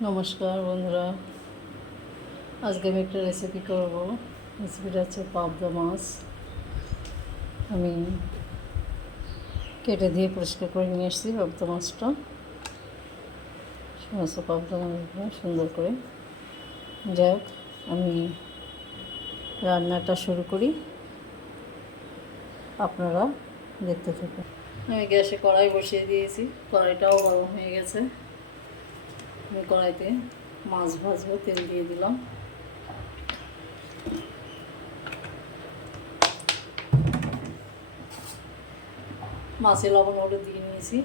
নমস্কার, বন্ধুরা। আজকে আমি একটা রেসিপি করব। রেসিপিটা হচ্ছে পাবদা মাছ। আমি কেটে দিয়ে পরিষ্কার করে নিয়ে এসেছি পাবদা মাছটা। সমস্ত পাবদা মাছগুলো সুন্দর করে। যাই আমি রান্নাটা শুরু করি। আপনারা দেখতে থাকুন। আমি গ্যাসে কড়াই বসিয়ে দিয়েছি। কড়াইটাও গরম হয়ে গেছে। আমি কড়াইতে মাছ ভাজবো তেল দিয়ে দিলাম। মাছের লবণ ওটা দিয়ে নিয়েছি।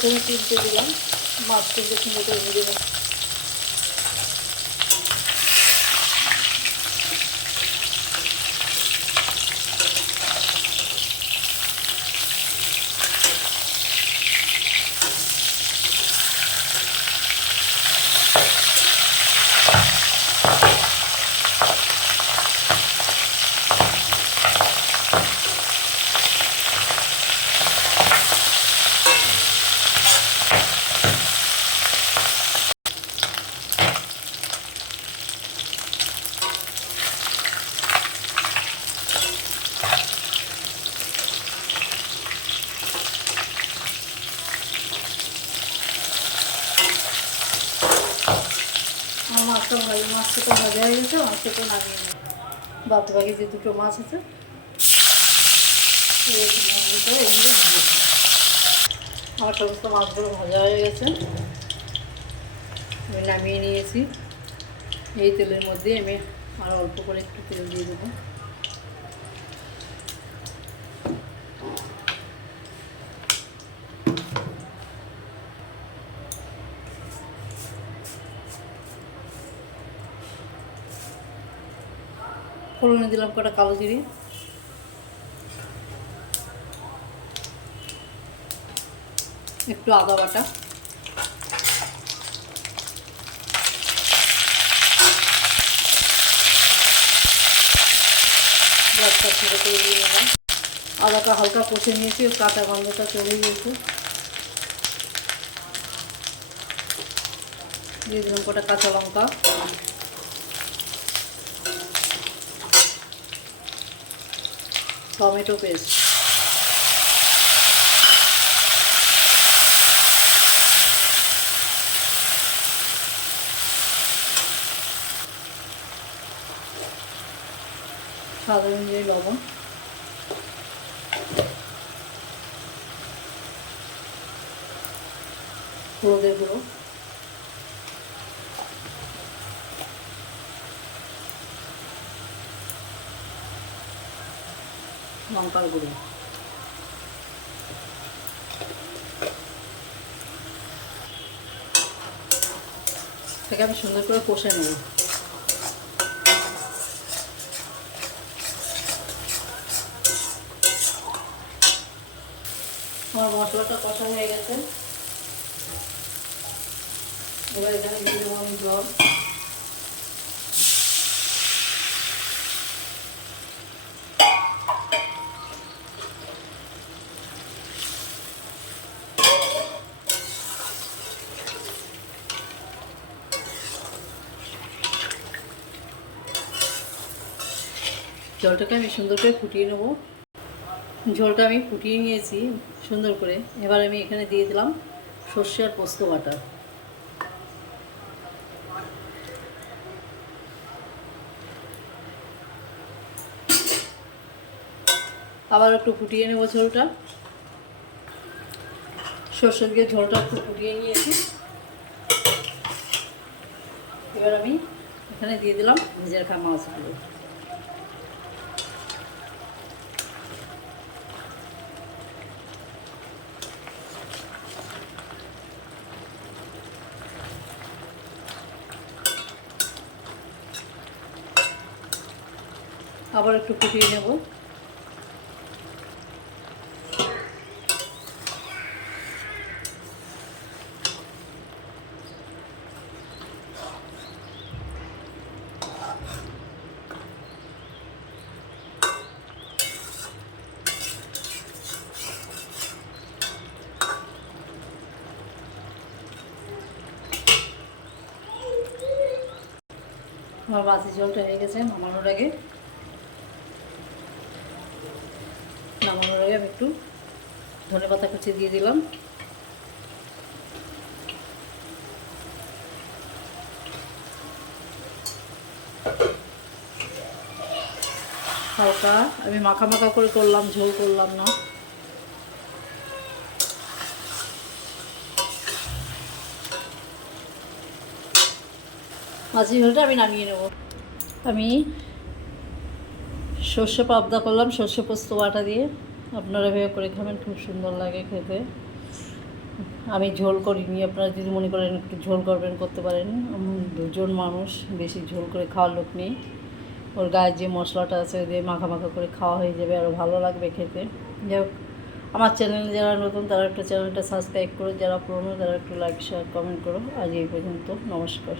প্রথমে তিনটে দিলাম মাছ তিনটে সুন্দর করে ভেজে মাছটা ভালো মাছটা ভাজা হয়ে গেছে মাছটা তো নামিয়ে নেব বাদ বাকি যে দুটো মাছ আছে। আমার সমস্ত মাছগুলো ভাজা হয়ে গেছে। আমি নামিয়ে নিয়েছি। এই তেলের মধ্যে আমি আর অল্প করে একটু তেল দিয়ে দেবো। ফোড়নে দিলাম কটা কালো জিরে। একটু আদা বাটা। আদাটা হালকা কষে নিয়েছি, কাঁচা গন্ধটা চলে গিয়েছে দিয়ে দিলাম কটা কাঁচা লঙ্কা। টমেটো পেস্ট স্বাদ অনুযায়ী লবণ হলুদের গুঁড়ো লঙ্কার গুঁড়ো। থেকে আমি সুন্দর করে কষে নেব। আমার মশলাটা কষা হয়ে গেছে। এবার এখানে দিয়ে দেবো আমি জল। জলটাকে আমি সুন্দর করে ফুটিয়ে নেব। ঝোলটা আমি ফুটিয়ে নিয়েছি সুন্দর করে। এবার আমি এখানে দিয়ে দিলাম সর্ষে আর পোস্ত বাটা আবার একটু ফুটিয়ে নেব ঝোলটা। সর্ষে দিয়ে ঝোলটা একটু ফুটিয়ে নিয়েছি। এবার আমি এখানে দিয়ে দিলাম ভেজে রাখা মাছগুলো। আবার একটু ফুটিয়ে নেব। আমার বাসি জলটা হয়ে গেছে নামানোর আগে। আগে আমি একটু ধনে পাতা কুচি দিয়ে দিলাম। হালকা, আমি মাখা মাখা করে করলাম, ঝোল করলাম না। মাছি ঝোলটা আমি নামিয়ে নেব। আমি সর্ষে পাবদা করলাম, সর্ষে পোস্ত বাটা দিয়ে। আপনারা ভেবে করে খাবেন, খুব সুন্দর লাগে খেতে। আমি ঝোল করিনি, আপনারা যদি মনে করেন একটু ঝোল করবেন, করতে পারেন। দুজন মানুষ, বেশি ঝোল করে খাওয়ার লোক নেই। ওর গায়ে যে মশলাটা আছে দিয়ে মাখা মাখা করে খাওয়া হয়ে যাবে আরও ভালো লাগবে খেতে। যাই হোক, আমার চ্যানেলে যারা নতুন, তারা একটু চ্যানেলটা সাবস্ক্রাইব করো, যারা পুরনো, তারা একটু লাইক শেয়ার কমেন্ট করো। আজ এই পর্যন্ত, নমস্কার।